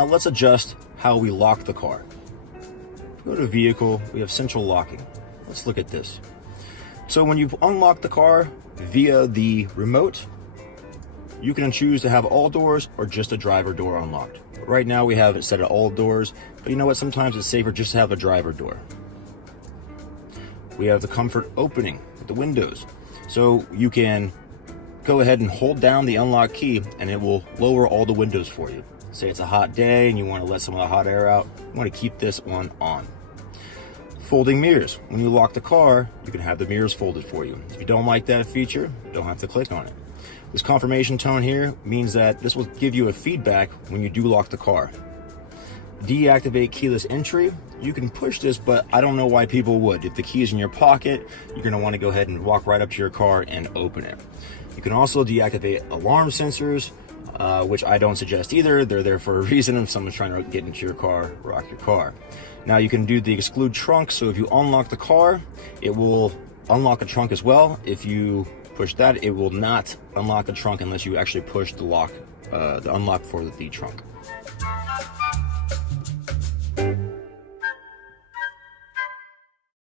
Now let's adjust how we lock the car. Go to vehicle, we have central locking. Let's look at this. So when you unlock the car via the remote, you can choose to have all doors or just a driver door unlocked. Right now we have it set at all doors, but you know what? Sometimes it's safer just to have a driver door. We have the comfort opening with the windows. So you can go ahead and hold down the unlock key and it will lower all the windows for you. Say it's a hot day and you want to let some of the hot air out, you want to keep this one on. Folding mirrors. When you lock the car, you can have the mirrors folded for you. If you don't like that feature, you don't have to click on it. This confirmation tone here means that this will give you a feedback when you do lock the car. Deactivate keyless entry. You can push this, but I don't know why people would. If the key is in your pocket, you're going to want to go ahead and walk right up to your car and open it. You can also deactivate alarm sensors, which I don't suggest either. They're there for a reason. If someone's trying to get into your car, rock your car. Now you can do the exclude trunk. So if you unlock the car, it will unlock the trunk as well. If you push that, it will not unlock the trunk unless you actually push the lock, the unlock for the trunk.